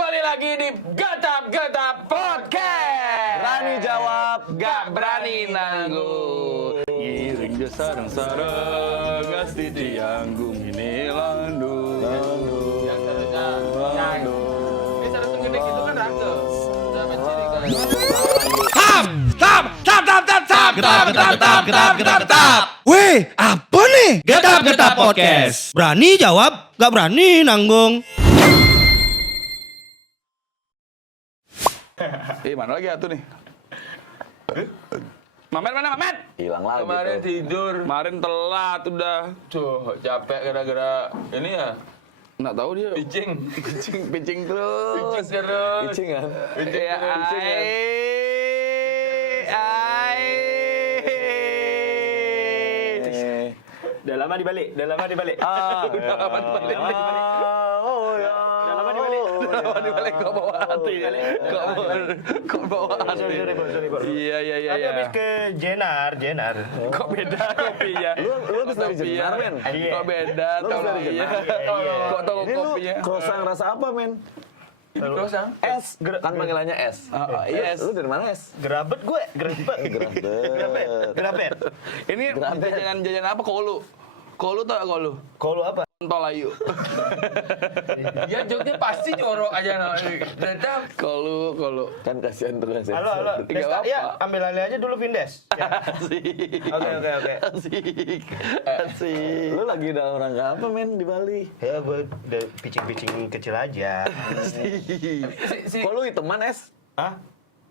Kembali lagi di Getap Podcast. Berani jawab, gak berani nanggung. Giring de sarang-sarang, asti dianggung ini landu. Yang seharusnya nyanyi. Ini seharusnya gede gitu kan Rangga. Udah menciri kan. Getap. Weh, apa nih? Getap Podcast. Berani jawab, gak berani nanggung. Mana lagi atuh nih? Mamet mana Mamet? Hilang lagi Kemarin tuh. tidur. Kemarin telat udah. Tuh, capek gara-gara ini ya. Nggak tahu dia. Pitching. Pitching terus. Pitching terus. Pitching kan? Ya, Udah lama dibalik. Udah lama dibalik. Dibalik kok bawa hati. Kok bawa hati. Iya. Tadi habis ke Jenar. Kok beda kopinya? Lu habis dari Jenar, men? Kok beda Lu habis dari kopinya? Jenar? Kok toko Ini lu kopinya? croissant rasa apa, men? Croissant. Es. Kan panggilannya es. Yes. Lu dari mana es? Gerabet gue. Gerabet. Ini jajanan apa kolu? Kolu tau gak kolu? Kalau apa? Kontol ayu. Ya joknya pasti jorok aja Dadap. Kolu. Kan kasihan tuh kan. Halo. Nggak Desta, apa-apa. ya ambil alih aja dulu Vindes. Ya. Asik. Oke. Asik. Lu lagi dalam rangka apa, men, di Bali? Ya gue udah pitching kecil aja. Si Kok lu hiteman, es? Hah?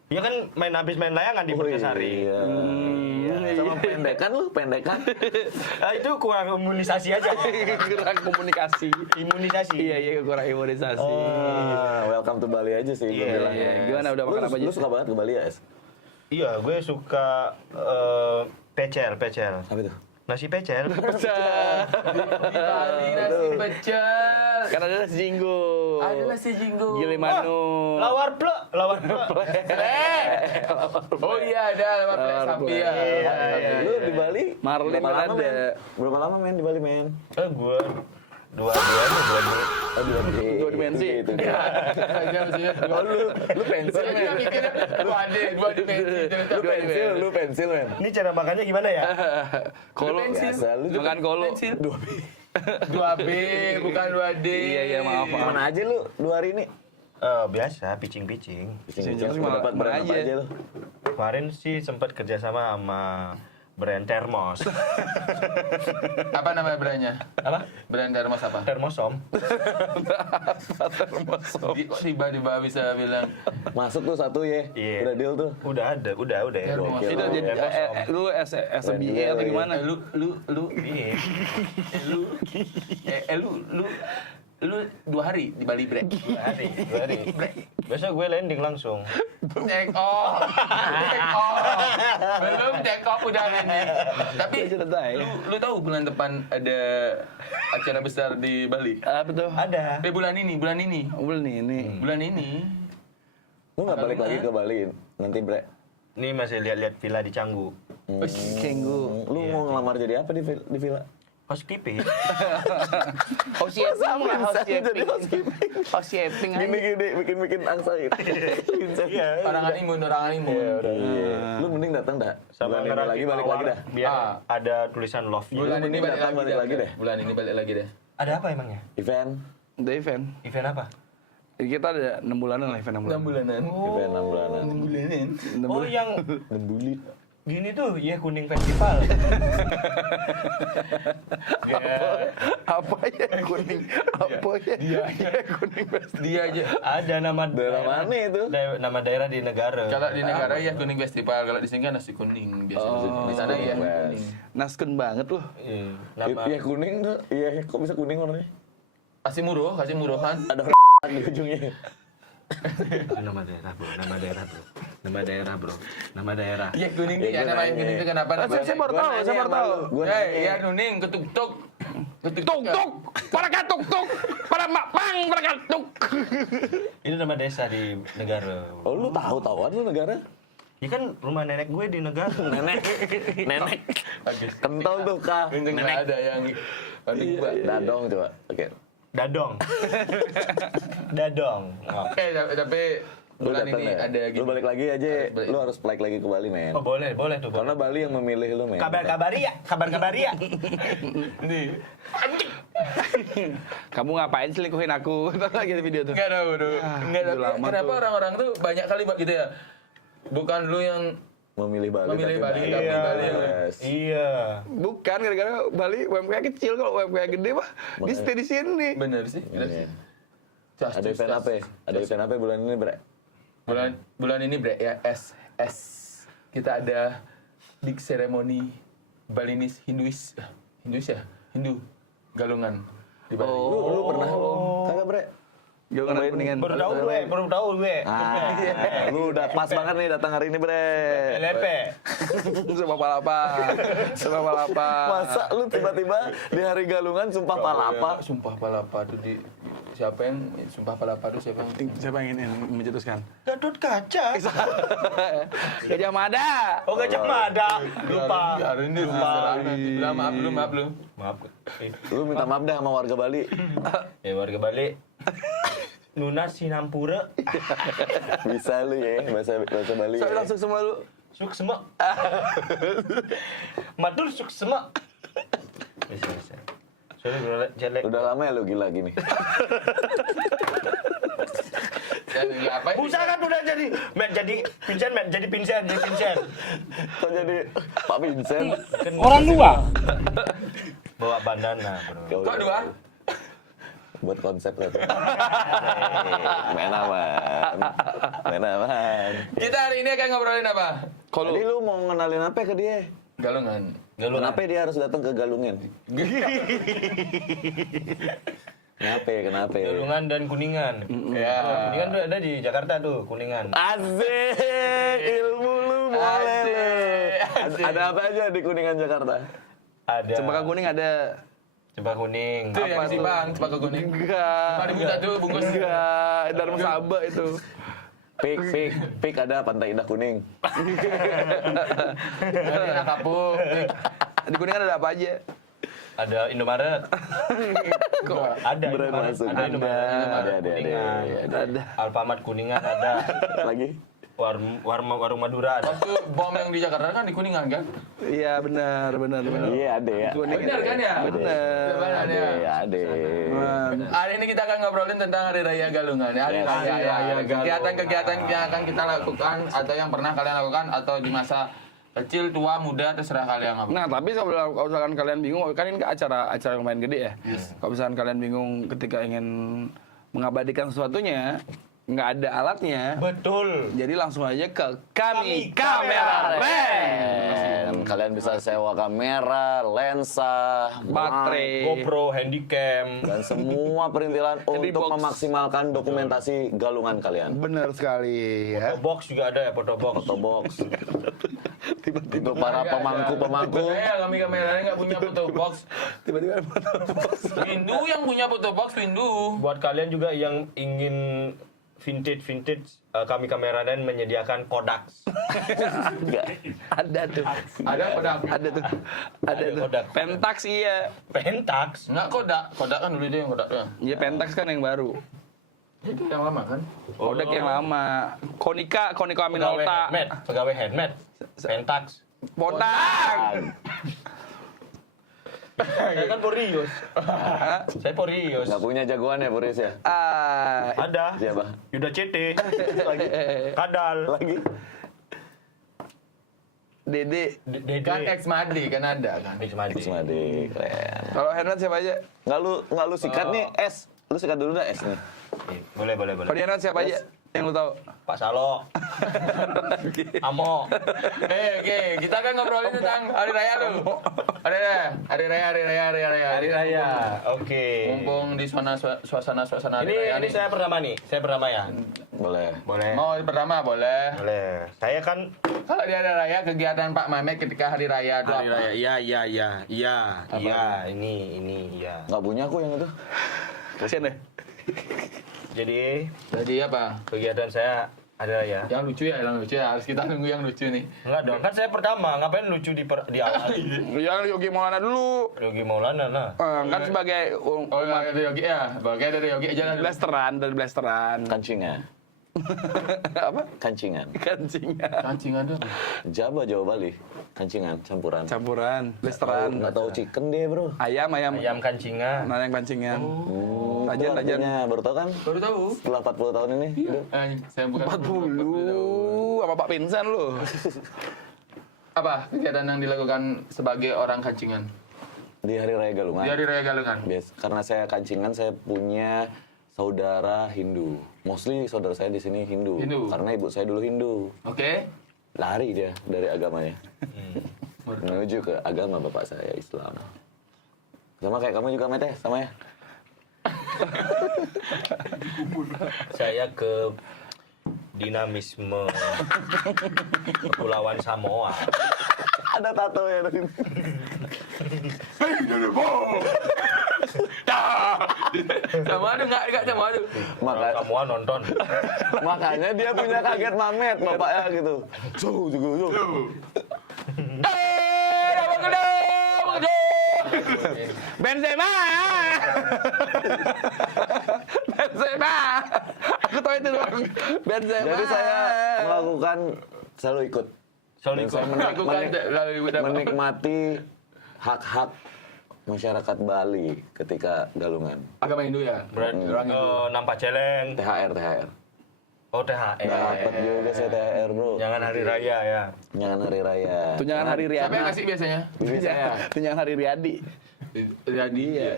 Ya kan habis main layangan di Purwosari. Iya. Sama pendekan lu, pendekan. Itu kurang imunisasi aja. Kurang komunikasi. Imunisasi. Iya, kurang imunisasi. Welcome to Bali aja sih gue bilang. Gimana udah makan apa aja? Lu suka banget ke Bali ya, es? Iya, gue suka pecel. Apa itu? Nasi pecel. di Bali nasi pecel. Kan ada nasi jinggo. Ada nasi jinggo. Gili manu. Lawar plek. Oh iya ada lewat sapi ya. Iya. Lu di Bali? Marlin berapa lama, ada. men? Berapa lama, men, di Bali, men? Gue dua Dua dimensi. Itu. Oh Lu pensil, men. Dua dimensi. Lu pensil, men. Ini cara makannya gimana ya? Kolu. Biasa, lu Makan kolu. Dua B bukan 2D. Iya, maaf. Mana aja lu 2 hari ini? Biasa, pitching. Cing-cing malah dapat berapa aja. aja lu? Kemarin sih sempat kerjasama sama brand Thermos. Apa nama brandnya? Apa? Brand Dermos apa? Thermosom. Kok tiba-tiba bisa bilang Masuk tuh satu ya. Iya. Udah deal tuh. Udah ada ya. Thermos. Itu jadi lu SBA atau gimana? lu Iya. lu 2 hari di Bali Bre. 2 hari. Biasa gue landing langsung. Take off. Belum take off udah landing. Tapi lu tahu bulan depan ada acara besar di Bali? Apa tuh? Ada. Bulan ini. Bulan ini. Bulan ini. Lu nggak balik lagi ke Bali nanti, Bre? Ini masih lihat-lihat villa di Canggu. Kenggu. Lu mau ngelamar jadi apa di villa? Housekeeping. Housekeeping aja. Gini, bikin angsa gitu. Iya. Orang animun. Lu mending datang dah. Sama Bulan ini lagi balik lagi dah. Biar ada tulisan love you. Bulan ini mending datang balik lagi deh. Bulan ini balik lagi deh. Ada apa emangnya? Event. Udah event. Event apa? Kita ada 6 bulanan lah event 6 bulanan. Event 6 bulanan. Oh, yang 6 bulan. gini tuh, ya Kuning Festival. Apa ya kuning? Apa ya? Dia kuning festival. Dia aja. Ada nama Daerah mana itu? Nama daerah di negara. Kalau di negara ya kuning festival, kalau di sini kan nasi kuning biasanya. Di sana ya kuning. Nasken banget loh. Iya, nama Iya kuning tuh. Iya, kok bisa kuning warnanya? Kasih muruh kan. Ada di ujungnya. itu nama daerah bro. Nama daerah. Iya kuning nih, ada main kuning itu kenapa? Saya baru tahu. Ya nuning ketuk-tuk. Tuk, para katuk, para pang, para katuk. Itu nama desa di negara. Oh, lu tahu-tahuan lu negara? Ya kan rumah nenek gue di negara. Nenek. Kental tuh, Kak. Untung nggak ada yang panik gua. Dadong coba. Oke. Dadong. Dadong. Oh. Tapi Lu bulan datang ini ya? ada Lu balik lagi aja. Harus balik. Lu harus flight lagi ke Bali, men. Oh, boleh tuh. Karena Bali yang memilih lu, men. Kabar-kabari ya. Nih. Kamu ngapain selingkuhin aku? Ntar lagi ada video tuh. Enggak tahu tuh. Enggak tahu. lama Kenapa tuh. orang-orang tuh banyak kali gitu ya? Bukan lu yang Memilih Bali. Memilih tapi Bali, Bali. tapi Bali yang- Yes. Iya. Bukan gara-gara Bali UMK kecil, kalau UMK gede mah dia stay di sini. bener sih. Bener sih. Iya. Cas, Ada event apa? Ada event apa bulan ini, Bre? Bulan ini bre ya S kita ada big ceremony Balinese Hinduis ya Hindu Galungan di Bali. Lu pernah? Kagak, Bre? Gimana kuningan? Baru tahu gue. Lu udah pas banget nih datang hari ini, Bre. Lepe. Sumpah palapa. Masa lu tiba-tiba di hari Galungan sumpah palapa? Sumpah palapa tuh di siapa yang sumpah palapa tuh siapa yang Siapa yang ingin mencetuskan? Gatot kaca. Gajah Mada. Oh, Gajah Mada. Lupa. Hari ini maaf lu Maaf. Lu minta maaf dah sama warga Bali. Ya warga Bali. Nuna Sinampura. Bisa lu ya, bahasa Bali. Saya Ya. langsung semua lu. Suksema. Matur suksema. Bisa. Soalnya jelek. Udah lama ya lu gila gini. apa Busa kan udah jadi Vincent. Kok jadi Pak Vincent? Orang dua. Bawa bandana, bro. kok dua Buat konsep lah. Main aman. kita hari ini akan ngobrolin apa Tadi lu mau ngenalin apa ke dia? Galungan Kenapa dia harus datang ke Galungan? Kenapa? Galungan dan Kuningan. ya Kuningan tuh ada di Jakarta tuh, Kuningan. Asik, ilmu lu boleh lu. Asik. Ada apa aja di Kuningan Jakarta? Ada Cempaka kuning ada. Cempaka kuning. itu yang si bang Cempaka kuning Enggak. 5.000 satu bungkus Enggak. Dharma Saba itu. Pik ada Pantai Indah Kuning. dari Akapu Di kuningan ada apa aja? Ada Indomaret. Ada Brand Indomaret. masuk. Ada Indomaret. Ada. Kuningan. Ada. Alfamart Kuningan ada. Lagi? Warung Madura ada. waktu bom yang di Jakarta kan di Kuningan kan Iya benar. Iya ada ya. benar kan ya benar ya Ada. hari ini kita akan ngobrolin tentang Hari Raya Galungan ya. Hari Yes. Raya, Hari Raya kegiatan-kegiatan yang akan kita lakukan atau yang pernah kalian lakukan atau di masa kecil, tua, muda, terserah kalian apa. Nah, tapi kalau misalkan kalian bingung, kan ini acara yang lumayan gede ya. Kalau misalkan kalian bingung ketika ingin mengabadikan sesuatunya, nggak ada alatnya, Betul. jadi langsung aja ke kami Kami Kamera Kamera Ren. Kalian bisa sewa kamera, lensa, Baterai. GoPro, handycam. dan semua perintilan Jadi untuk box. memaksimalkan dokumentasi galungan kalian. Bener sekali ya. Box juga ada ya, foto box. Fotobox. Untuk para pemangku-pemangku. Sebenarnya kami kameranya nggak punya foto box. Tiba-tiba ada foto. Windu yang punya foto box, Windu. Buat kalian juga yang ingin vintage, kami kameramen menyediakan Kodak. Enggak. Ada tuh. Ada Kodak. Ada tuh. Ada tuh. Kodak. Pentax iya. Pentax. Enggak Kodak. Kodak kan dulu itu yang Kodak tuh. Iya Pentax kan yang baru. Itu yang lama kan? Kodak yang lama. Konica Aminolta. Pegawai handmade. Pentax. Botak. Saya kan Porius. Saya Porius. Enggak punya jagoan ya, Boris ya? Ada. Siapa? Yuda CT. Lagi. Kadal. Lagi? Dede. Dede. Kan ex Madi kan ada kan. Madi. Semadi, keren. Kalau Hernat siapa aja? Nggak lu sikat nih, S. Lu sikat dulu dah S nih. Boleh. Kalau di Hernat siapa aja? Yang lu tahu? Pak Salo. Amo. Oke, kita kan ngobrolin tentang Hari Raya lu. Hari Raya. Oke. Mumpung di suasana Hari Raya Ini saya pertama nih. Saya pertama ya. Boleh. Boleh. Mau pertama boleh. Boleh. Saya kan Kalau di Hari Raya kegiatan Pak Mamet ketika Hari Raya itu Hari apa? Raya. Iya. Ini iya. Nggak punya aku yang itu. Kasian deh. Jadi Jadi apa? kegiatan saya Ada ya. Yang lucu ya, harus kita nunggu yang lucu nih. Enggak dong, kan saya pertama, ngapain lucu di awal? Yang Yogi Maulana dulu. Yogi Maulana, nah. Kan sebagai Oh, dari Yogi ya. Bagai dari Yogi aja lah. dari blasteran. Kancingan. Apa? Kancingan. Kancingan. Kancingan tuh. Jawa Bali. Kancingan, campuran. Campuran, blasteran. Nggak tahu chicken dia, bro. Ayam. Ayam kancingan. Nah, yang pancingan. Itu Tajan. artinya, baru tau kan? Baru tahu. Setelah 40 tahun ini. hidup. Saya bukan 40. Apa Pak Pinsan lu? Apa kegiatan yang dilakukan sebagai orang Kancingan Di Hari Raya Galungan. di Hari Raya Galungan? Karena saya Kancingan, saya punya saudara Hindu. Mostly saudara saya di sini Hindu. Karena ibu saya dulu Hindu. Oke. Lari dia dari agamanya. Menuju ke agama bapak saya Islam. Sama kayak kamu juga, Mete, sama ya? Saya ke dinamisme Kepulauan Samoa. Ada tato ya dari Sama ada nggak sama ada. Orang Samoa nonton. Makanya dia punya kaget mamet bapaknya gitu. Zuh. Benzema. Aku tahu itu doang. Benzema. Jadi saya selalu ikut. Selalu Dan ikut. saya Lalu menikmati hak-hak masyarakat Bali ketika Galungan. agama Hindu ya. Berarti Orang Hindu. nampak celeng. THR. Oh, THR. Dapat juga saya THR, bro. Jangan hari raya ya. Jangan hari raya. Tunjangan hari Siapa yang Riyadi. ngasih biasanya? Bibi saya. Tunjangan hari Riyadi. Riyadi ya.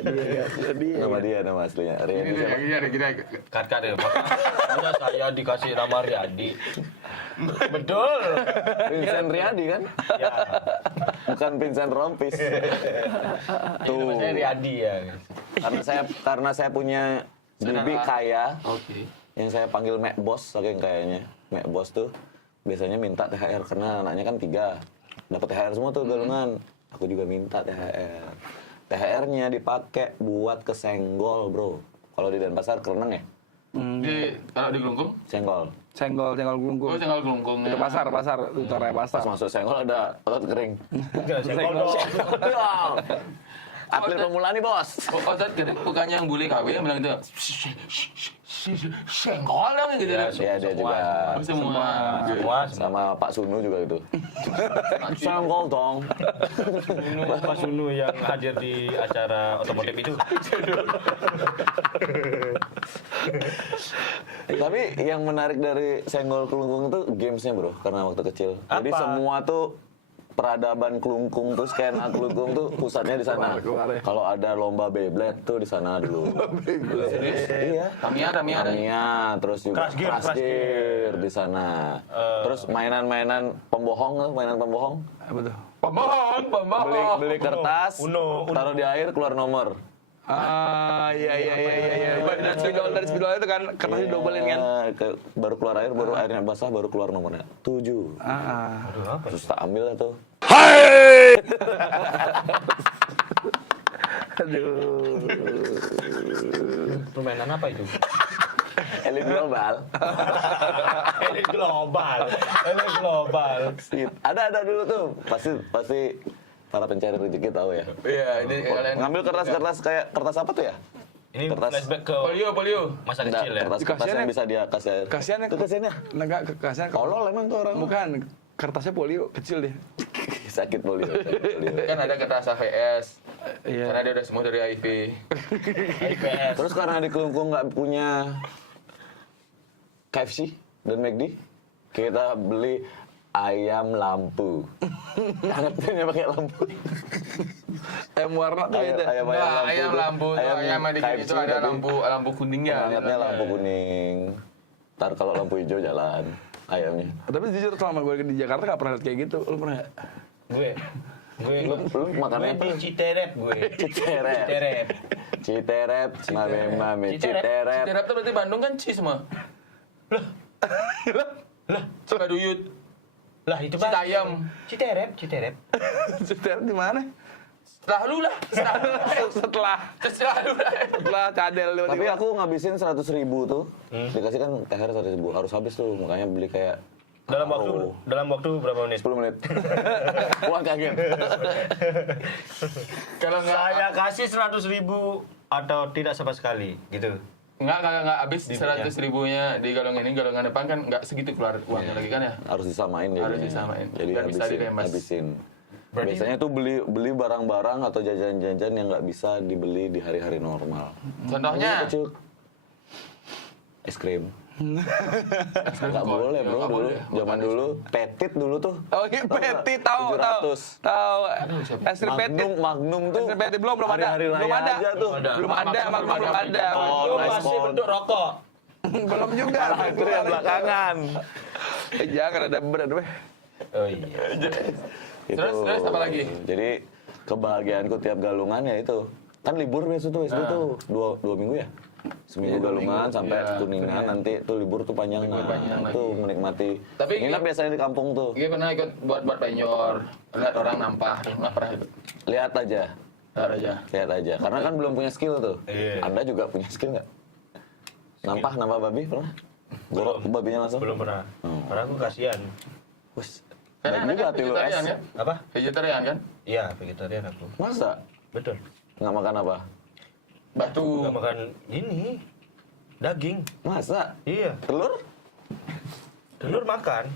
Nama aslinya. Riyadi siapa? Kita Kat ya. Makanya saya dikasih nama Riyadi. Betul. Vincent Riyadi kan? Ya. Bukan Vincent Rompis. Tuh. Saya Riyadi ya. Karena saya punya bibi kaya. Oke. Yang saya panggil Mek Bos, saking kayaknya. Mek Bos tuh biasanya minta THR karena anaknya kan 3. Dapat THR semua tuh Galungan. Aku juga minta THR. THR-nya dipakai buat kesenggol, bro. Kalau di Denpasar kereneng ya? Kalau di Gelungkung? Senggol. Senggol Oh, gelunggung. tinggal Gelungkung. Itu pasar, itu area pasar. Pas masuk senggol ada otot kering. Senggol dong. Atlet pemula nih, bos. Otot kering bukannya yang bule KW yang bilang itu. Senggol dong gitu. Ya, dia juga. Semua. Sama Pak Sunu juga itu. Senggol dong. Pak Sunu yang hadir di acara otomotif itu. Tapi yang menarik dari senggol kelungkung itu gamesnya, bro. Karena waktu kecil. Jadi Apa? semua tuh peradaban kelungkung tuh, skena kelungkung tuh pusatnya di sana. Kalau ada lomba Beyblade tuh di sana dulu. Iya. Tamiya, terus juga Crash Gear, Crash Gear di sana. Terus mainan-mainan pembohong, Apa tuh? Pembohong. Beli kertas, Uno. taruh di air, keluar nomor. Iya. Dari spidol itu kan kertasnya dobelin kan. Baru keluar air, baru airnya basah, baru keluar nomornya. 7. Terus tak ambil lah tuh. Aduh. Permainan apa itu? Elit global. Elit global. Ada dulu tuh. Pasti para pencari rezeki tahu ya. Iya, ini kalian Ngambil kertas-kertas kayak kertas apa tuh ya? Ini Kertas. flashback ke polio. masa Enggak, kecil ya. kertas-kertas yang bisa dia kasih air. Kasihan ya. Itu kasihannya. Enggak, kasihan. Tolol emang tuh orang. Bukan, kertasnya polio kecil deh. Sakit polio. kan ada kertas AVS. Iya. Karena dia udah semua dari HIV. IPS. Terus karena di Kelungkung nggak punya KFC dan McD, kita beli ayam lampu. Angetnya pakai lampu. Ayam warna tuh itu. Ayam lampu tuh, ayam di KFC itu ada tapi lampu kuningnya. Angetnya lampu kuning. Ntar kalau lampu hijau jalan ayamnya. Tapi jujur selama gue di Jakarta gak pernah lihat kayak gitu. Lu pernah gak? Gue Lu makannya apa? di Citerep gue. Citerep, mame, Citerep. Citerep tuh berarti Bandung kan Ci semua. Lah, Cibaduyut. Lah itu Citayam. Citerep. Citerep di mana? Setelah lu lah. Setelah cadel lu. Tapi aku ngabisin 100.000 tuh, dikasih kan THR 100.000, harus habis tuh, makanya beli kayak Dalam waktu berapa menit? 10 menit. Wah kaget. Kalau nggak Saya kasih 100.000 atau tidak sama sekali, gitu. nggak habis 100.000-nya di golongan depan kan nggak segitu keluar uangnya lagi kan ya. Harus disamain Harus jadinya. disamain. Jadi Nggak bisa diremas. habisin. Berarti- Biasanya tuh beli barang-barang atau jajan-jajan yang nggak bisa dibeli di hari-hari normal. Contohnya Kecil. Es krim. Nggak boleh bro Nggak dulu. boleh. Zaman dulu, petit dulu tuh. Oh iya, Petit tahu. 700. Tahu. Es krim Petit. Magnum tuh. Es krim Petit belum ada. Hari-hari Belum raya ada. aja tuh. Belum ada, belum ada. Oh, Itu nice masih phone. bentuk rokok. Belum juga. Itu yang belakangan. Jangan ada berat weh. Oh iya. Itu. Terus apa lagi? Jadi kebahagiaanku tiap galungan ya itu. Kan libur biasa tuh SD tuh 2 minggu ya. Seminggu galungan sampai Iya, Kuningan nanti tuh libur tuh panjang. Nah, panjang lagi. tuh menikmati. Tapi nginep biasanya di kampung tuh. Gue pernah ikut buat penyor, lihat orang nampah, nggak pernah ikut. Lihat aja. Lihat aja. Lihat aja. Karena kan belum punya skill tuh. Iya. Anda juga punya skill nggak? Nampah babi pernah? Gorok babinya langsung? Belum pernah. Oh. Karena aku kasihan. Wus. Karena Baik Anda juga kan hati lu vegetarian es. kan? Apa? Vegetarian kan? Iya, vegetarian aku. Masa? Betul. Nggak makan apa? Batu. Nggak makan ini. Daging. Masa? Iya. Telur? Telur makan.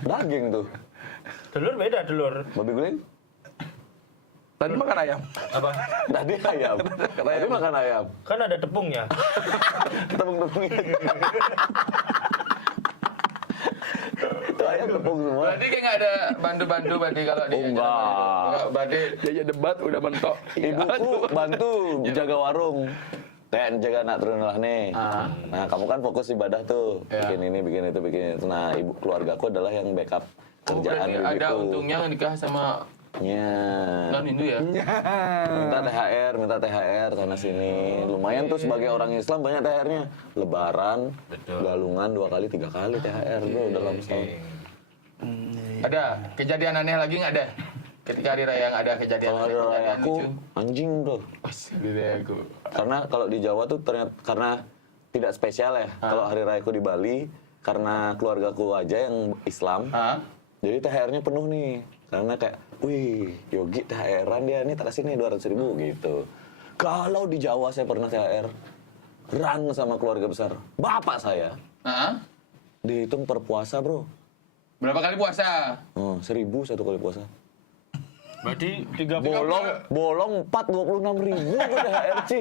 Daging tuh. Telur beda telur. Babi guling? Tadi makan ayam. Apa? Tadi ayam. Tadi makan ayam. Kan ada tepungnya. Tepung-tepungnya. Itu ayam tepung semua. Berarti kayak nggak ada bantu-bantu berarti kalau di. Oh, enggak. Enggak, berarti Dia debat udah mentok. Ibuku bantu jaga warung. Kayak jaga anak turun lah nih. Nah, kamu kan fokus ibadah tuh. Ya. Bikin ini, bikin itu, bikin itu. Nah, ibu keluargaku adalah yang backup kerjaan berarti ada ibuku. untungnya nikah sama Ya. non Hindu ya. Minta THR sana sini. Lumayan tuh sebagai orang Islam banyak THR-nya. Lebaran, Betul. galungan 2 kali 3 kali THR bro dalam setahun. Ada kejadian aneh lagi nggak ada? Ketika hari raya nggak ada kejadian Kalau aneh, hari raya kejadian aku lucu. anjing bro. Gitu ya aku. Karena kalau di Jawa tuh ternyata karena tidak spesial ya. Kalau hari raya aku di Bali karena keluargaku aja yang Islam. Hah? Jadi THR-nya penuh nih. Karena kayak, wih, Yogi THR-an dia nih tak kasih nih 200.000 gitu. Kalau di Jawa saya pernah THR rang sama keluarga besar. Bapak saya Hah? dihitung per puasa bro. Berapa kali puasa? 1.000 satu kali puasa. Berarti 30. Bolong 26.000 gue THR Ci.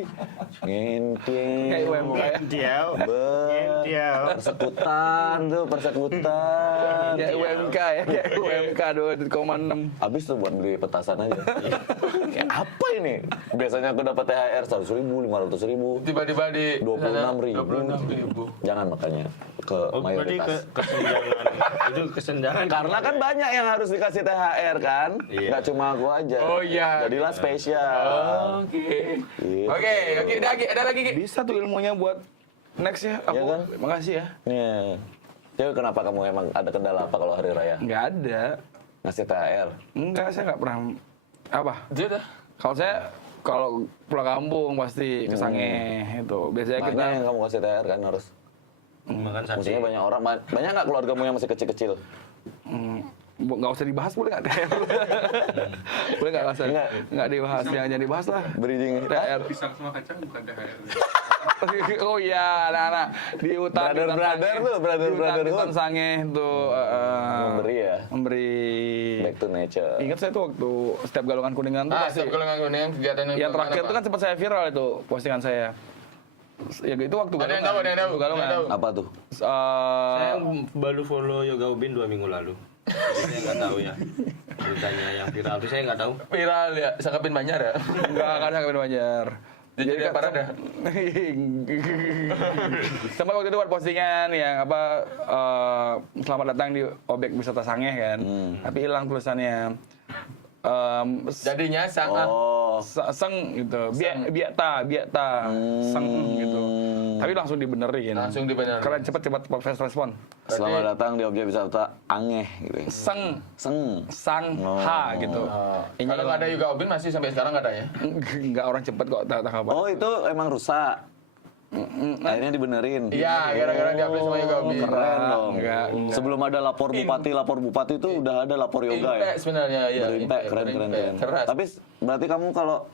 Ngintip. Kayak UMK ya. Dia. Dia. Persekutan. Kayak UMK ya. Kayak UMK 2,6. Habis tuh buat beli petasan aja. Kayak apa ini? Biasanya aku dapat THR 100.000, 500.000, Tiba-tiba di 26.000. 26.000. Jangan makanya ke Oh, berarti mayoritas. kesenjangan. Itu kesenjangan. Karena kan banyak yang harus dikasih THR kan, Iya. nggak cuma aku aja. Oh, iya. Jadilah spesial. Oke. Gitu. Oke, ada lagi Ki? Bisa tuh ilmunya buat next ya. Aku Iya kan? makasih ya. Iya. Jadi kenapa kamu emang ada kendala apa kalau hari raya? Nggak ada. Ngasih THR? Enggak, saya nggak pernah. Apa? Sudah. Kalau pulang kampung pasti kesangeh itu. Biasanya kita Banyak yang kamu kasih THR kan harus. Makan sate. Maksudnya banyak orang, banyak nggak keluargamu yang masih kecil-kecil? nggak usah dibahas boleh nggak? Boleh nggak usah? Nggak. Nggak dibahas, jangan dibahas lah. Bridging. THR. Pisang sama kacang bukan THR. Oh iya, anak-anak di hutan. di hutan Brother-brother Sange. tuh, brother-brotherhood. Di hutan Sange tuh Memberi ya? memberi. Back to nature. Ingat saya tuh waktu setiap galungan kuningan tuh pasti. Setiap golongan kuningan kegiatan Yang terakhir itu kan sempat saya viral itu postingan saya. Ya itu waktu Ada yang tahu, ada yang tahu, galungan. ada yang tahu. Apa tuh? Saya baru follow Yoga Ubin 2 minggu lalu. Jadi saya nggak tahu ya. Beritanya yang viral itu saya nggak tahu. viral ya, Sakapin Banjar ya. Enggak ada Kevin Banjar. Jadi apa ada? Sempat waktu itu buat postingan yang apa selamat datang di objek wisata Sange kan. Tapi hilang tulisannya. Jadinya sang Oh. seng gitu, biata, seng gitu. Tapi langsung dibenerin. Langsung dibenerin. Keren, cepat fast respon. Selamat datang di objek wisata Angeh gitu. Ya. Seng, Seng. sang, Oh. ha gitu. Ini Kalau nggak ada Yoga Ubin masih sampai sekarang nggak ada ya? nggak orang cepet kok tanggapan. Oh itu emang rusak. Akhirnya dibenerin. Iya, gara-gara diupdate sama Yoga Ubin. Keren dong. Enggak. Sebelum ada lapor bupati itu udah ada lapor yoga ya. Impact sebenarnya ya. Berimpact, keren. Keras. Tapi berarti kamu kalau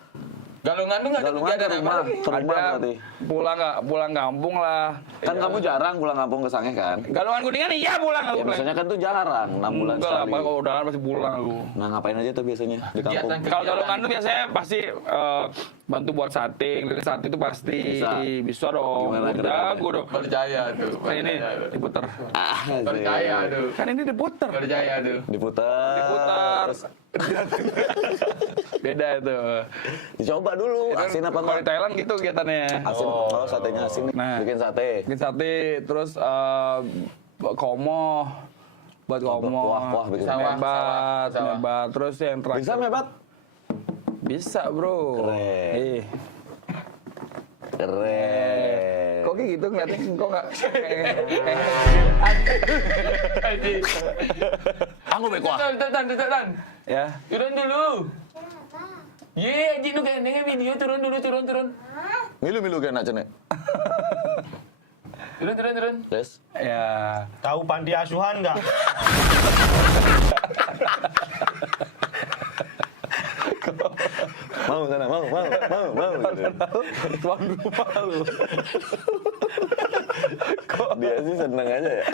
Galungan tuh nggak ada Galungan ke kegiatan rumah, apa? ke rumah Ada berarti. pulang kampung lah. Kan kamu jarang pulang kampung ke Sangeh kan? Galungan Kuningan iya pulang aku. Ya biasanya kan tuh jarang, 6 bulan Enggak lah, sekali. kalau udah pasti pulang aku. Nah ngapain aja tuh biasanya di kampung? Kegiatan Kalau galungan tuh biasanya pasti bantu buat sate, ngelirik sate itu pasti bisa dong. Gimana Udah ceritanya? aku dong. Percaya tuh. Nah, ini diputer. Percaya tuh. Kan ini diputer. Percaya tuh. Diputar. Beda itu. Dicoba dulu, asin apa Kalau di enggak? Thailand gitu kegiatannya. Asin, oh satenya asin. Nah. Bikin sate. Bikin sate, terus komo, buat komo, kuah bikin sawah. mebat, terus yang terakhir. Bisa mebat? Bisa bro. Keren. Ih. Keren. Kok kayak gitu ngeliatnya kok nggak? Aku kuah. Tan. Ya. Turun dulu. Ye, anjing lu kayak video turun dulu, turun. Milu kan nak cenek. Turun. Terus Ya. Tahu panti asuhan nggak? mau sana, mau. Tuan rumah lu. Dia sih seneng aja ya.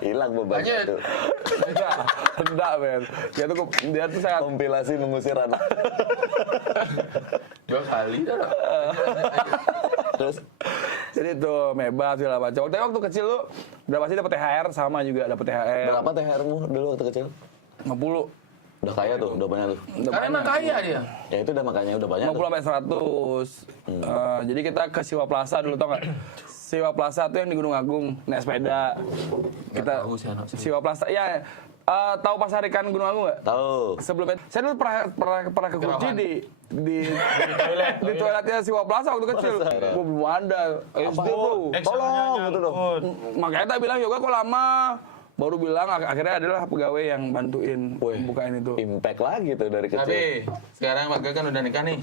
Hilang bebannya Lanjut. tuh. Enggak, men. Dia tuh sangat Kompilasi mengusir anak. 2 kali dah lah. Terus jadi tuh mebas segala macam. Waktu kecil lu udah pasti dapet THR sama juga dapet THR. berapa THR-mu dulu waktu kecil? 50. Udah kaya tuh, udah banyak tuh. Udah Karena emang kaya dia. Ya itu udah makanya udah banyak tuh. 50 sampai 100. Jadi kita ke Siwa Plaza dulu tau nggak? Siwa Plaza tuh yang di Gunung Agung naik sepeda. Kita tahu sih, anak sih. Siwa Plaza ya. Tahu pasar ikan Gunung Agung nggak? Tahu. Sebelumnya saya dulu pernah kekunci Kerawan. di toiletnya Siwa Plaza waktu kecil. Gua belum ada. SD bro. Tolong gitu dong. Makanya tak bilang yoga kok lama. Baru bilang akhirnya adalah pegawai yang bantuin bukain itu. Impact lagi tuh dari kecil. Tapi sekarang Pak Ga kan udah nikah nih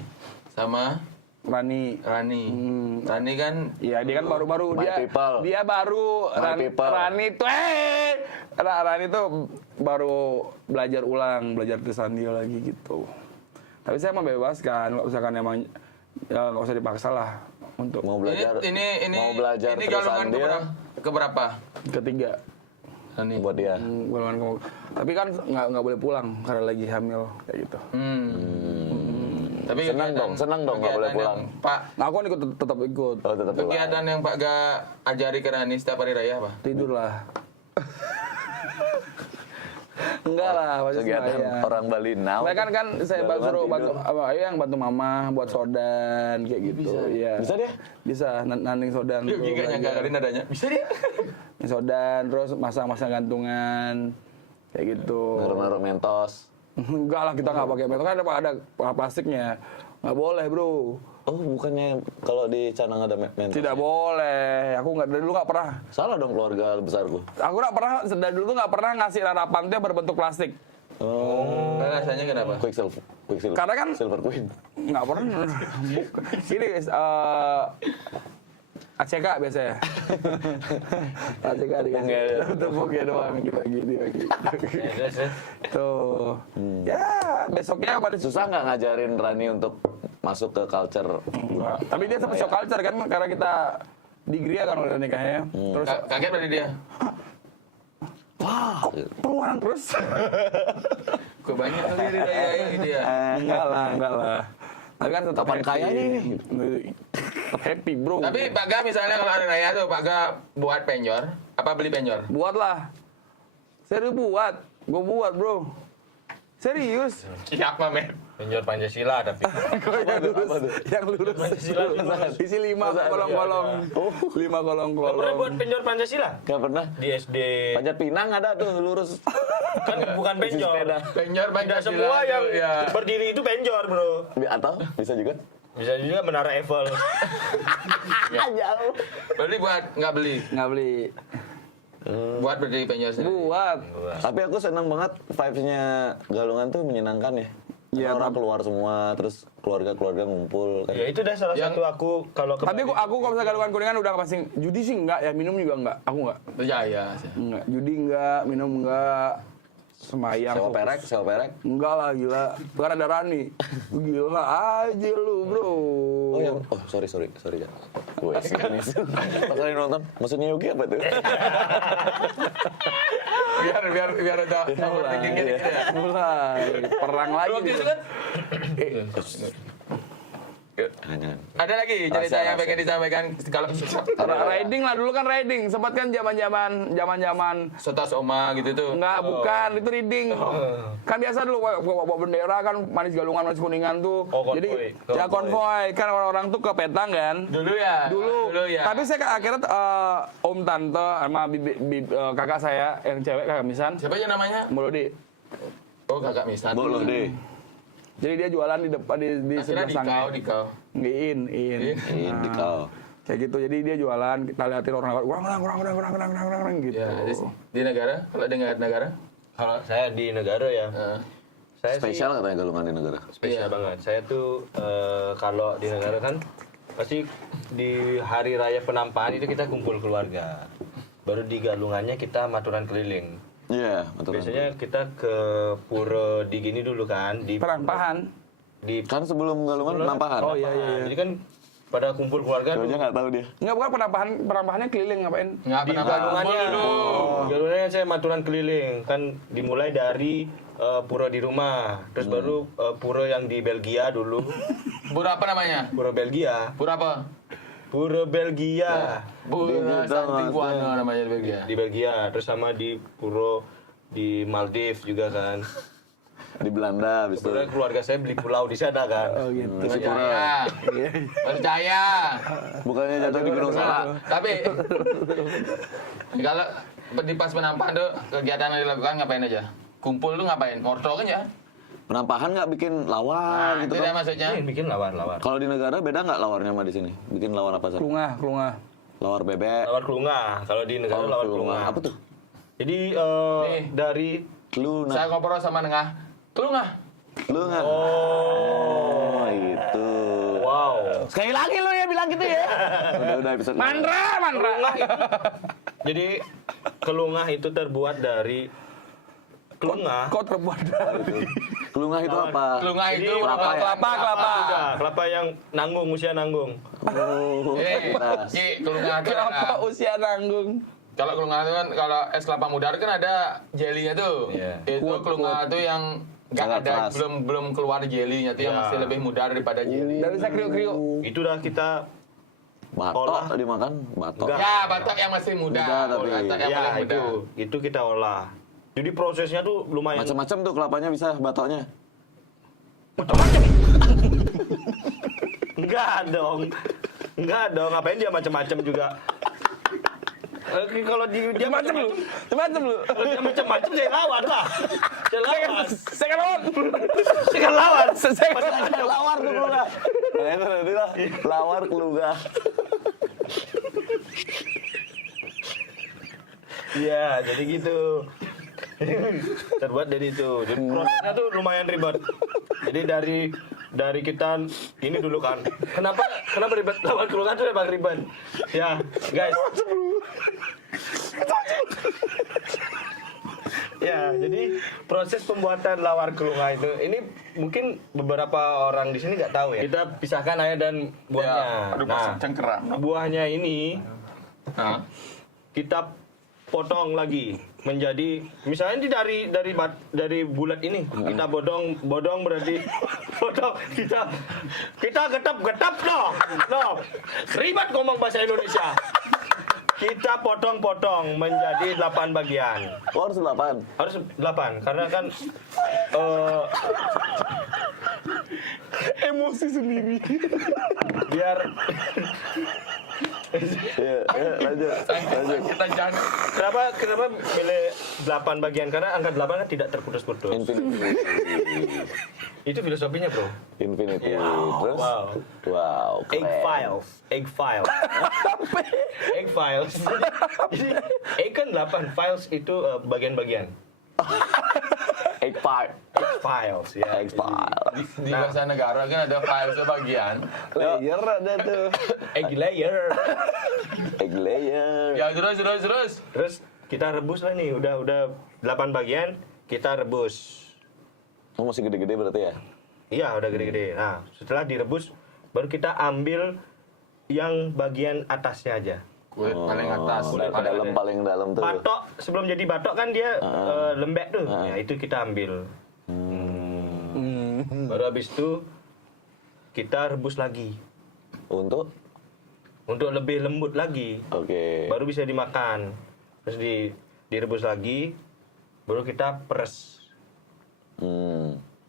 sama Rani. Rani kan Iya dia kan baru-baru My people. dia baru My people. Rani tuh Rani tuh baru belajar tulisan dia lagi gitu. Tapi saya membebaskan, kalau misalkan emang ya nggak usah dipaksa lah untuk Mau belajar. ini mau belajar ini terusan galungan dia keberapa? ketiga. Rani. buat dia. Golongan kamu. Tapi kan nggak boleh pulang karena lagi hamil kayak gitu. Tapi Senang dong nggak boleh kegiatan pulang. yang Pak Nah aku kan tetap ikut. Oh tetap pulang. kegiatan yang Pak Ga ajari ke Rani setiap hari raya apa? Tidur lah. Enggak lah, maksudnya Kegiatan ya. orang Bali now. Nah, kan saya Galungan suruh tidur. bantu yang bantu mama buat sodan kayak gitu. Iya. Bisa dia? Bisa nanding sodan. Yuk, tuh, gak nyangka belajar. kali nadanya. Bisa dia? Nanding sodan terus masang-masang gantungan kayak gitu. Naruh-naruh mentos. Enggak lah kita nggak pakai metal kan ada plastiknya. Nggak boleh bro. Oh bukannya kalau di Canang ada mentos? Tidak boleh. Aku nggak dari dulu nggak pernah. Salah dong keluarga besarku. Aku nggak pernah dari dulu tuh nggak pernah ngasih larapan tuh yang berbentuk plastik. Oh. Rasanya kenapa? Quicksilver. Karena kan Silver Queen. nggak pernah. Gini guys, ACK biasanya. ACK dikasih. Tepuknya doang dibagi. Tuh. Ya besoknya pada Susah nggak ngajarin Rani untuk masuk ke culture? Tapi dia sempat shock culture kan karena kita di Gria kan udah nikahnya. Terus Kaget berarti dia. wah, pengeluaran terus. Kok banyak kali di raya gitu ya? Enggak lah. Tapi kan tetap Kapan happy. kayanya ini? Tetap happy, bro. Tapi Pak Ga misalnya kalau hari raya tuh Pak Ga buat penyor, apa beli penyor? buatlah. Serius buat. Gue buat, bro. Serius. Siapa men? Penjor Pancasila tapi. Yang lurus. Isi 5 kolong-kolong. 5 Pernah kolong-kolong. buat penjor Pancasila? Gak pernah. Di SD. Panjat Pinang ada tuh lurus. Kan bukan penjor. Penjor Tidak Pancasila semua yang tuh, ya. berdiri itu penjor, bro. Atau bisa juga. Bisa juga Menara Eiffel. Jauh. Beli buat nggak beli. Nggak beli. Buat berdiri penjor sendiri. Buat. Tapi aku senang banget vibes-nya Galungan tuh menyenangkan ya. Iya, Orang keluar semua, terus keluarga-keluarga ngumpul kan. Ya itu dah salah satu aku kalau ke Tapi aku kalau misalnya Galungan Kuningan udah pasti judi sih enggak ya, minum juga enggak. Aku enggak. Percaya sih. Enggak, judi enggak, minum enggak. Semayang. Sewa perek. Enggak lah, gila. Bukan ada Rani. Gila aja lu, bro. Oh, sorry ya. Gue pas lagi nonton, maksudnya Yogi apa tuh? biar ada overthinkingnya gitu ya. Mulai perang lagi. Waktu itu gitu. kan Jangan. ada lagi cerita yang pengen disampaikan kalau Riding lah dulu kan riding. Sempat kan zaman Sota Soma gitu tuh. enggak bukan itu riding. Kan biasa dulu bawa bendera kan Manis Galungan Manis Kuningan tuh. Oh, konvoy. Jadi ya konvoy kan orang-orang tuh ke petang kan. Dulu ya. Dulu ya. Tapi saya akhirnya om tante sama kakak saya yang cewek kakak Misan. Siapa aja namanya? Melodi. Oh, kakak Misan. Boleh deh. Jadi dia jualan di depan di Akhirnya sebelah dikau. In. Di kau. Kayak gitu. Jadi dia jualan, kita liatin orang kurang gitu. Ya, di negara, kalau di negara, Kalau saya di negara ya. Saya Spesial katanya Galungan di negara. spesial banget. Saya tuh kalau di negara kan pasti di hari raya penampahan itu kita kumpul keluarga. Baru di Galungannya kita maturan keliling. Iya, betul. Biasanya kita ke pura di gini dulu kan di Perampahan. di Kan sebelum Galungan penampahan. Oh iya. Jadi kan pada kumpul keluarga Dia tuh nggak tahu dia. Enggak bukan perampahannya keliling ngapain? nggak di pernah Galungannya. dulu. Galungannya saya maturan keliling kan dimulai dari pura di rumah, terus baru pura yang di Belgia dulu. Pura apa namanya? Pura Belgia. Pura apa? Pura Belgia. Pura Santibuana namanya di Belgia. Di Belgia, terus sama di pura di Maldives juga kan. Di Belanda habis itu. Sebenarnya keluarga saya beli pulau di sana kan. Oh gitu. Percaya. Percaya. Bukannya jatuh di Gunung Salak. Tapi kalau di pas penampahan tuh kegiatan yang dilakukan ngapain aja? Kumpul tuh ngapain? Morto kan ya? Penampahan nggak bikin lawar Nah, gitu itu dia kan? maksudnya. Bikin lawar-lawar. Kalau di negara beda nggak lawarnya sama di sini? Bikin lawar apa sih? Kelungah. Lawar bebek. Lawar kelungah. Kalau di negara lawar kelungah. Apa tuh? Jadi Nih. dari Luna. Saya ngobrol sama Nengah. Kelungah. Luna. Oh, itu. wow. Sekali lagi lu ya bilang gitu ya. Udah episode. Mandra. Jadi kelungah itu terbuat dari kelungah. Kok terbuat dari Kelungah itu apa? Kelungah itu Jadi, kelapa. kelapa. Kelapa yang nanggung, usia nanggung. Oh, tas. Kelungah itu Kelapa usia nanggung. kalau kelungah itu kan kalau es kelapa muda kan ada jelinya tuh. Iya. Itu kelungah itu yang nggak Sangat ada keras. belum keluar jelinya tuh yang Iya. masih lebih muda daripada jeli. Dan bisa kriuk-kriuk. Itu dah kita Batok Olah. dimakan, batok. Enggak. Ya, batak yang masih muda. Muda tapi- Batak yang ya paling muda. itu kita olah. Jadi prosesnya tuh lumayan Macam-macam tuh kelapanya bisa, batoknya. macam-macam. Enggak dong. Ngapain dia macam-macam juga? Kalau dia macam-macam, Macam lu. kalau dia macam-macam saya lawan lah. Saya lawan. Saya kan lawan. Saya kan lawan. Lawar tuh kelungah. Nah itu nanti lah, lawar kelungah. Iya, jadi gitu. Terbuat dari itu. Jadi prosesnya tuh lumayan ribet. Jadi dari kita ini dulu kan. Kenapa ribet? Lawan kelungah tuh emang ribet. Ya, guys. Ya, jadi proses pembuatan lawar kelungah itu ini mungkin beberapa orang di sini nggak tahu ya. Kita pisahkan air dan buahnya. Ya, aduh, Nah, cengkeram. buahnya ini Nah, kita potong lagi menjadi misalnya ini dari bulat ini kita bodong berarti potong kita getap no ribet ngomong bahasa Indonesia. Kita potong-potong menjadi 8 bagian. Oh, harus 8. Harus 8 karena kan Emosi sendiri. Biar Iya, lanjut. Kita jangan kenapa milih 8 bagian, karena angka 8 kan tidak terputus-putus. Infinity. Itu filosofinya, Bro. Infinity. Wow. Terus? Wow. Wow, Egg keren. files. Egg files. Jadi egg kan 8, files itu bagian-bagian. Egg part. Egg files ya. Egg file. di bahasa negara kan ada file sebagian. Layer ada tuh. Egg layer. Egg layer. Ya terus. Terus kita rebus lah nih, udah 8 bagian, kita rebus. Oh, masih gede-gede berarti ya? Iya, udah gede-gede. Nah, setelah direbus baru kita ambil yang bagian atasnya aja. Kulit paling atas. Kulit paling dalam tuh. Batok, sebelum jadi batok kan dia lembek tuh. Ya, itu kita ambil. Baru habis itu kita rebus lagi. Untuk? Untuk lebih lembut lagi. Oke. Baru bisa dimakan. Terus direbus lagi, baru kita peres.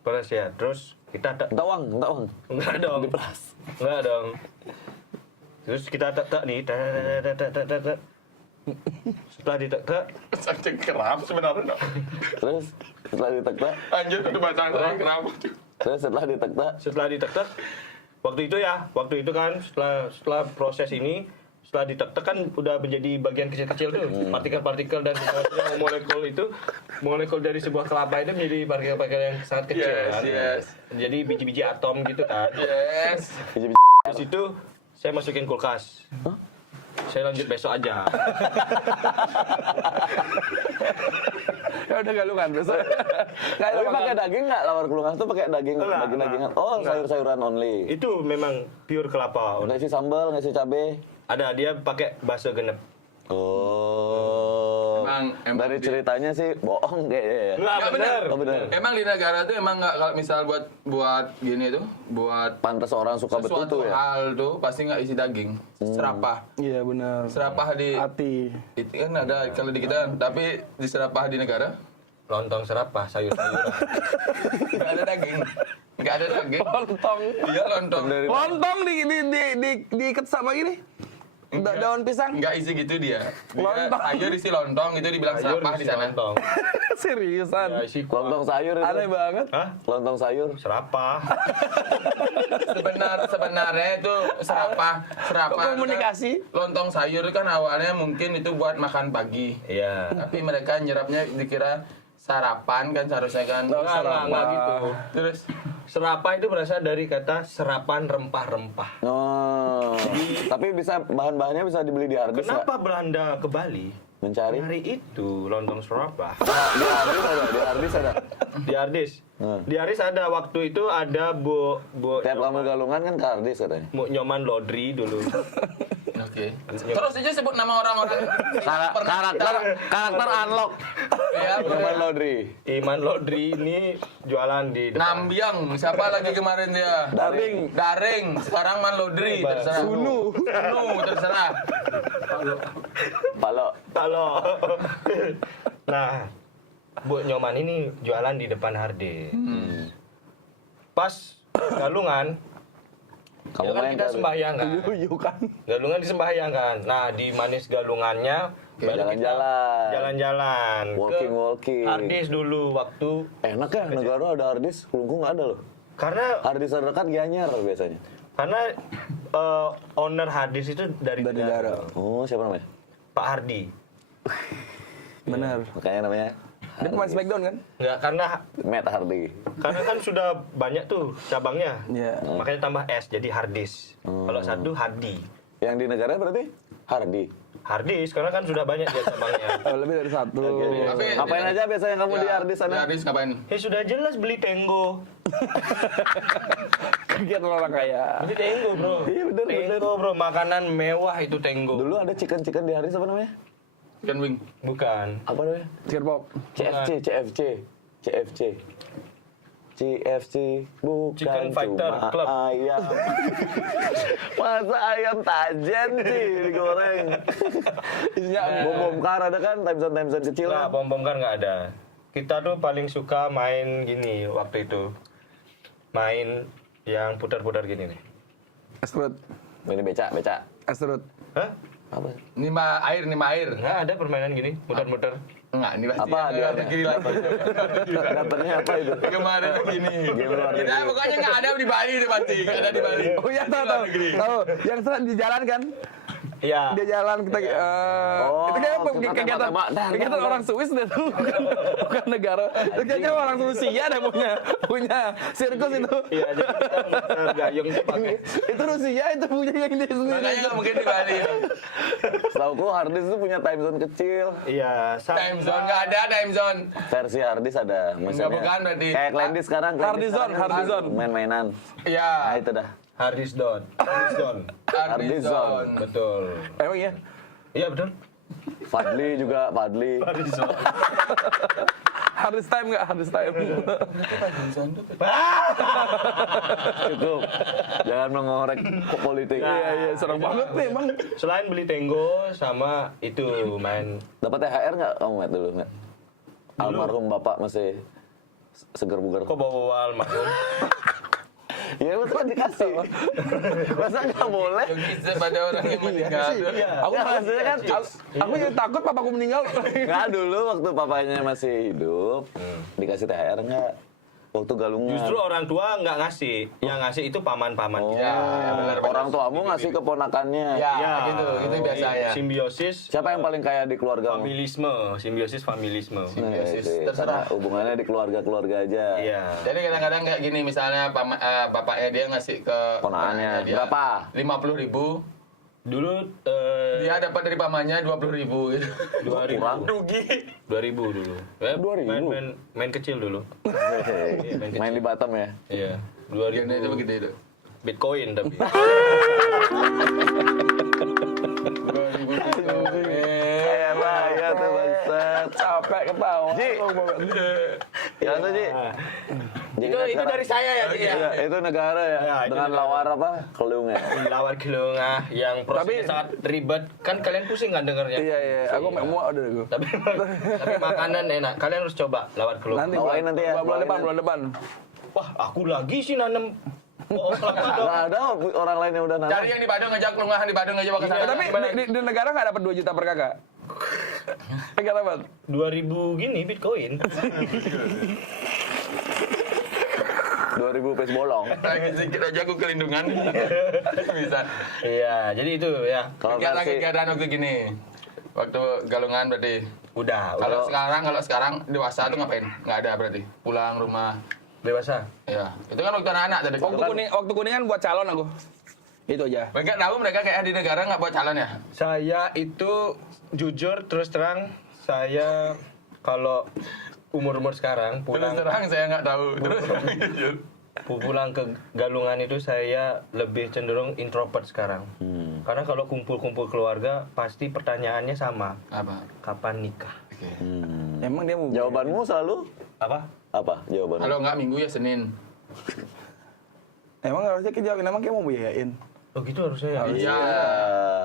Peres ya. Terus kita Minta uang. enggak dong. Enggak dong. Terus kita tek nih. Tek. Setelah ditek-tek, Saking kerap sebenarnya. Terus setelah ditek-tek, Anjir itu bahasa saya kerap. terus setelah ditek-tek, setelah ditek-tek, waktu itu kan setelah proses ini, setelah ditek-tek kan udah menjadi bagian kecil-kecil tuh, partikel-partikel dan molekul dari sebuah kelapa itu menjadi partikel-partikel yang sangat kecil kan. Yes. Jadi biji-biji atom gitu kan. Yes. Terus itu saya masukin kulkas. Saya lanjut besok aja. Ya udah galungan besok. tapi pakai daging nggak? Lawar kelungas tuh pakai daging, Enggak, daging-dagingan. Oh, sayur-sayuran only. Itu memang pure kelapa. Nggak isi sambal, nggak isi cabe. Ada, dia pakai bakso genep. Oh. Emang Dari ceritanya sih bohong kayaknya ya. Enggak, Nggak, bener. Oh, bener. Emang di negara tuh emang nggak, kalau misal buat gini tuh, buat Pantas orang suka betul sesuatu tuh ya. hal tuh pasti nggak isi daging. Serapah. Iya benar. Serapah di Hati. itu kan ada kalau di kita, tapi di serapah di negara Lontong serapah, sayur-sayuran. nggak ada daging. Nggak ada daging. Lontong. Iya lontong. Lontong diikat sama gini. Daun pisang. Nggak isi gitu dia. Lontong. Sayur isi lontong itu dibilang Sayur serapah di isi sana. lontong. Seriusan. Ya, isi kuah. Lontong sayur itu. Aneh banget. Hah? Lontong sayur. Serapah. Sebenarnya itu serapah Kok komunikasi? kan, lontong sayur kan awalnya mungkin itu buat makan pagi. Iya. Tapi mereka nyerapnya dikira sarapan kan seharusnya kan. Enggak gitu. Terus Serapah itu berasal dari kata serapan rempah-rempah. Oh. Tapi bisa bahan-bahannya bisa dibeli di Hardis nggak? Kenapa Belanda ke Bali? Mencari? Hari itu lontong serapah. Di Hardis ada, di Hardis ada. Di Ardis. Di Ardis ada, waktu itu ada Bu Tiap kamu galungan kan ke Hardis katanya. Bu Nyoman Lodri dulu. oke. Terus aja sebut nama orang-orang yang pernah Karakter unlock. ya, Nyoman Lodri. Iman Lodri ini jualan di depan. Nambiang, siapa lagi kemarin dia? Daring. Sekarang Man Lodri, terserah. Sunu, terserah. Palo. Halo. Nah, Bu Nyoman ini jualan di depan Harde. Pas galungan, Kamu ya kan main kita kali. sembahyang kan. Yuyukan. Galungan disembahyan kan. Nah, di manis galungannya baru kita Jalan-jalan. jalan-jalan Walking. ke Hardis dulu waktu, Enak ya negara ada Hardis, Kelungkung nggak ada loh. karena Hardis terdekat Gianyar biasanya. owner Hardis itu dari Negara. Oh, siapa namanya? Pak Hardi. Benar. Makanya namanya Dia pemain Smackdown kan? Enggak, Matt Hardy. karena kan sudah banyak tuh cabangnya. Iya. Makanya tambah S jadi Hardis. Kalau satu Hardi. Yang di negara berarti Hardy. Hardis karena kan sudah banyak dia cabangnya. Oh, lebih dari satu. Tapi Ngapain aja biasanya kamu di Hardis Di sana? Hardis ngapain? Ya sudah jelas beli Tenggo. Kegiatan orang kaya. Beli Tenggo, Bro. Iya, bener. Tenggo, Bro. Makanan mewah itu Tenggo. Dulu ada chicken di Hardis apa namanya? Chicken wing. Bukan. Apa namanya? Chicken pop. CFC bukan Chicken Fighter cuma Club. ayam. Masa ayam tajen sih digoreng. Isinya bom kar ada kan, time zone kecil. Nah, Kan? bom-bom kan nggak ada. Kita tuh paling suka main gini waktu itu. Main Yang putar-putar gini nih. Estrut. Ini beca. Estrut. Hah? Apa? Nima air. Nggak ada permainan gini, muter-muter. Enggak, ini pasti Apa yang dia? luar negeri lagi. Dapatnya apa itu? Kemarin begini. Game luar Kita negeri. pokoknya nggak ada di Bali itu pasti, nggak ada di Bali. Oh iya tahu. Yang seret di jalan kan? Iya. Dia jalan kita itu kayak kita kegiatan tembak-tembak. orang Swiss deh tuh. Bukan negara. Itu kayaknya orang Rusia deh punya sirkus itu. Iya, jadi kita muter gayung itu pakai. Itu Rusia itu punya yang dia sendiri. Makanya nggak mungkin di Bali. Setauku harddisk itu punya time zone kecil. Iya, Time zone nggak ada time zone. Versi harddisk ada. Misalnya, bukan berarti. kayak Clandisk sekarang. Harddisk zone. Main-mainan. Iya. Nah itu dah. Harddisk zone. Harddisk zone. Betul. Emang iya? Iya, betul. Fadli juga, Fadli. Hardest time nggak? Hardest time. Cukup. Jangan mengorek politik. Iya, serem banget nih emang. Selain beli Tenggo sama itu main Dapat THR nggak kamu Matt, dulu nggak? Almarhum bapak masih seger bugar. kok bawa almarhum. Ya betul dikasih. Masa nggak boleh? Yang bisa pada orang yang meninggal. Aku Nggak, maksudnya kan aku jadi takut papaku meninggal. nggak dulu waktu papanya masih hidup dikasih THR nggak? Waktu galungan. Justru orang tua nggak ngasih. Yang ngasih itu paman-paman. Oh, Ya, benar. orang tuamu ngasih ke ponakannya. Ya, gitu biasa ya. Simbiosis Siapa yang paling kaya di keluargamu? familisme, simbiosis familisme. Nah, Simbiosis, itu. terserah. Karena hubungannya di keluarga-keluarga aja. Iya. Jadi kadang-kadang kayak gini misalnya bapaknya dia ngasih ke Ponakannya. dia Berapa? 50.000. Dulu Dia dapat dari pamannya 20.000 gitu. 2000. Rugi. 2000 dulu. 2000? Main kecil dulu. main kecil. Main di Batam ya. Iya. Gini itu 2000 begitu itu. Bitcoin tapi. 2000 Bitcoin. Kayak raya tuh bangsat. Capek ketawa. Ji. Ya tuh Ji. Jadi kan Itu sekarang- dari saya ya, Ji, ya. Iya, itu negara ya. Ya, itu Dengan negara. lawar apa? Kelung ya. Lawar kelongah yang prosesnya Tapi- sangat ribet. Kan kalian pusing kan dengarnya? Iya. Aku muak udah aku. Tapi makanan enak. Kalian harus coba lawar kelongah. Nanti Bawain nanti ya, bulan depan, bawain. bulan depan. Wah, aku lagi sih nanem kelapa dong. Nggak ada orang lain yang udah nanam. Cari yang di Badung aja, kelungahan di Badung aja ke sana. Tapi di negara nggak dapat 2 juta per kakak. Enggak dapat. 2000 gini Bitcoin. 2000 pes bolong. Lagi sedikit aja aku kelindungan. Bisa. Iya, jadi itu ya. Kalau versi Kegiatan waktu gini. Waktu galungan berarti. Udah. Kalau sekarang dewasa tuh ngapain? Nggak ada berarti. Pulang rumah. Dewasa. Ya, itu kan waktu anak-anak tadi. Waktu kuningan buat calon aku. Itu aja. Mereka tahu mereka kayak di negara nggak buat calon ya? Saya itu jujur terus terang saya kalau umur-umur sekarang Terus pulang terang saya nggak tahu. Terus pulang ke Galungan itu saya lebih cenderung introvert sekarang. Karena kalau kumpul-kumpul keluarga pasti pertanyaannya sama. apa? Kapan nikah? Emang dia mau jawabanmu selalu Apa? apa jawabanmu? Kalau nggak Minggu ya Senin. Emang harusnya kita jawabin, emang kayak mau biayain. Oh gitu harusnya ya? Iya.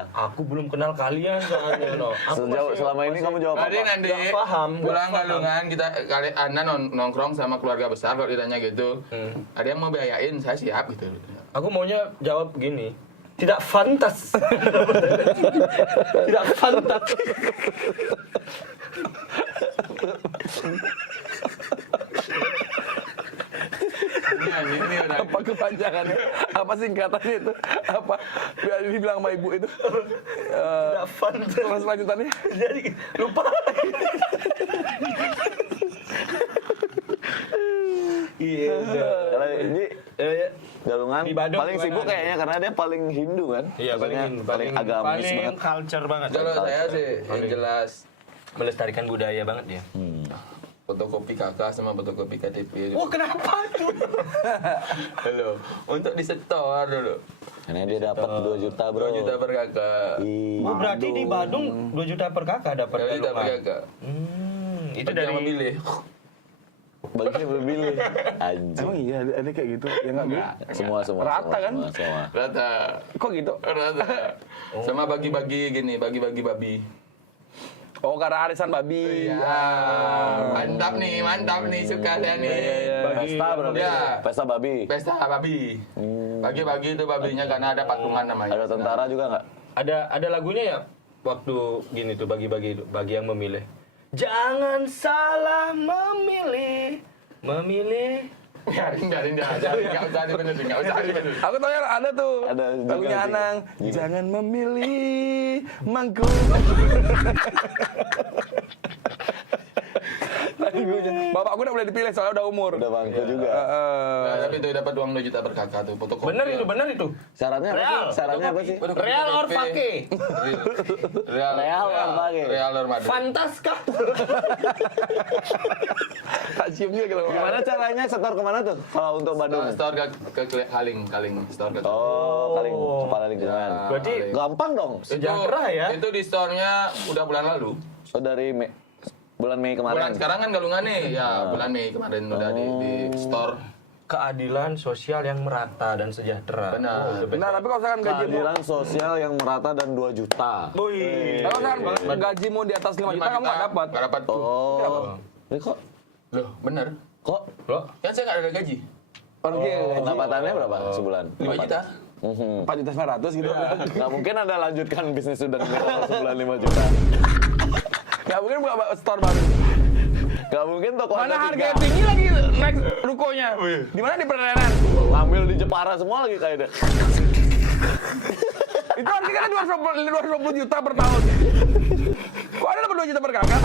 Aku belum kenal kalian soalnya no. Aku Selama ini kamu jawab Berarti apa? nanti Nggak paham, pulang nggak paham. galungan kita Anda nongkrong sama keluarga besar kalau ditanya gitu. Ada yang mau biayain, saya siap gitu. Aku maunya jawab gini. Tidak fantas. Tidak fantas. Ini udah. Apa kepanjangannya? Apa singkatannya itu? Apa? Biar dibilang sama ibu itu. Tidak fantas. Terus lanjutannya. Jadi lupa. Iya. Kalau Ji, Galungan Di Badung paling gimana? sibuk kayaknya karena dia paling Hindu kan? Iya Maksudnya paling agamis banget. culture banget. Kalau saya sih yang jelas Melestarikan budaya banget dia. fotokopi kakak sama fotokopi KTP. Oh kenapa tuh? Halo, untuk disetor dulu. Karena dia dapat 2 juta bro. 2 juta per kakak. Ih, Oh berarti di Badung 2 juta per kakak dapat 2 juta per galungan. kakak. Itu Bagi dari yang memilih. baginya memilih. Anjing. Emang iya ada kayak gitu? Ya nggak gitu. Semua Rata kan? Semua. Rata. Kok gitu? Rata. Sama bagi-bagi gini, bagi-bagi babi. Oh, karena arisan babi. Iya. Mantap nih, suka saya nih. Pesta berarti. Ya. Pesta babi. Pesta babi. Bagi-bagi itu babinya karena ada patungan namanya. Ada tentara juga nggak? Ada lagunya ya waktu gini tuh bagi-bagi yang memilih. Jangan salah memilih. Biarin dia aja. Enggak usah dibenerin. Aku tahu yang ada tuh. Ada juga Lagunya sih. Anang. Gini. Jangan memilih mangku. Bapak aku udah boleh dipilih soalnya udah umur. Udah bangku juga. Nah, tapi itu dapat uang 2 juta per kakak tuh. Fotokopi. Bener itu. Syaratnya apa sih? Real. Syaratnya apa sih? Fotokopi Real or KTP. fake? Real or fake? Real or Madrid. Fantaskah? Tak cium juga kalau Gimana caranya setor kemana tuh? Kalau untuk Bandung? Store ke Kaling. Store ke Oh, kali kepala lingkungan. Berarti Gampang dong. sejahtera ya? Itu di store-nya udah bulan lalu. Oh, dari bulan Mei kemarin. Bulan sekarang kan galungan nih. Ya, bulan Mei kemarin udah di store. keadilan sosial yang merata dan sejahtera. Benar. Nah, tapi kalau misalkan gajimu Keadilan sosial yang merata dan 2 juta. Wih. kalau misalkan gajimu di atas 5 juta kamu nggak dapat. Nggak dapat tuh. Oh. Ini kok? Loh, bener. Kok? Loh, Kan saya nggak ada gaji. Pergi gaji Pendapatannya berapa sebulan? 5 juta. 4.900.000 gitu. Nggak mungkin Anda lanjutkan bisnis sudah sebulan 5 juta. Nggak mungkin buka store baru. Nggak mungkin toko Mana Anda harga tiga. tinggi lagi naik rukonya. Di mana di Pernenan? Ngambil di Jepara semua lagi kayaknya. Itu harganya kan 220 juta per tahun. Kok ada dapat 2 juta per kakak?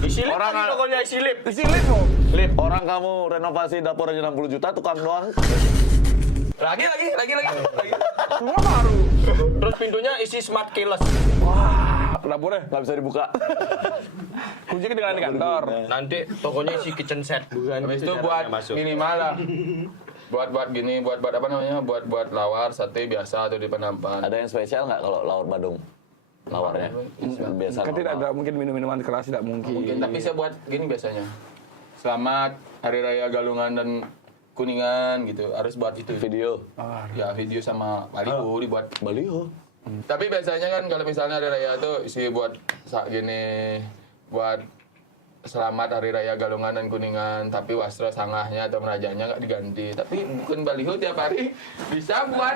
isi lip Orang lagi ada- tokonya isi lip. Isi lip kok. Orang kamu renovasi dapur aja 60 juta, tukang doang. Lagi. Semua baru. Terus pintunya isi smart keyless. Wah, dapurnya Nggak bisa dibuka. kuncinya ketinggalan di kantor. Nanti tokonya isi kitchen set. Bukan Habis gitu itu buat caranya masuk. minimal lah. Buat gini, buat apa namanya? Buat lawar, sate biasa atau di penampan. Ada yang spesial nggak kalau laut Badung? Lawarnya? Biasa Kan tidak normal. ada mungkin minuman keras tidak mungkin. Mungkin, tapi saya buat gini biasanya. Selamat Hari Raya Galungan dan Kuningan gitu. Harus buat itu. Video. Ya, video sama baliho dibuat. Baliho. Tapi biasanya kan kalau misalnya Hari Raya tuh isi buat gini, buat selamat Hari Raya Galungan dan Kuningan, tapi wastra sangahnya atau merajanya nggak diganti. Tapi bukan baliho tiap hari bisa buat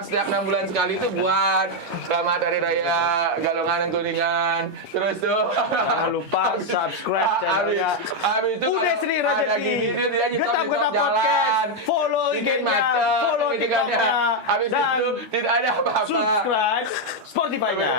setiap 6 bulan sekali tuh buat selamat Hari Raya Galungan dan Kuningan. Terus tuh Jangan lupa subscribe channelnya. Habis itu Udah kalau Sri ada Rejeki. gini dia nyetop Getap-getap jalan. podcast. Follow Bikin IG-nya, macet, follow gitu kan ya. TikTok-nya, Habis dan itu tidak ada apa-apa. Subscribe Spotify-nya.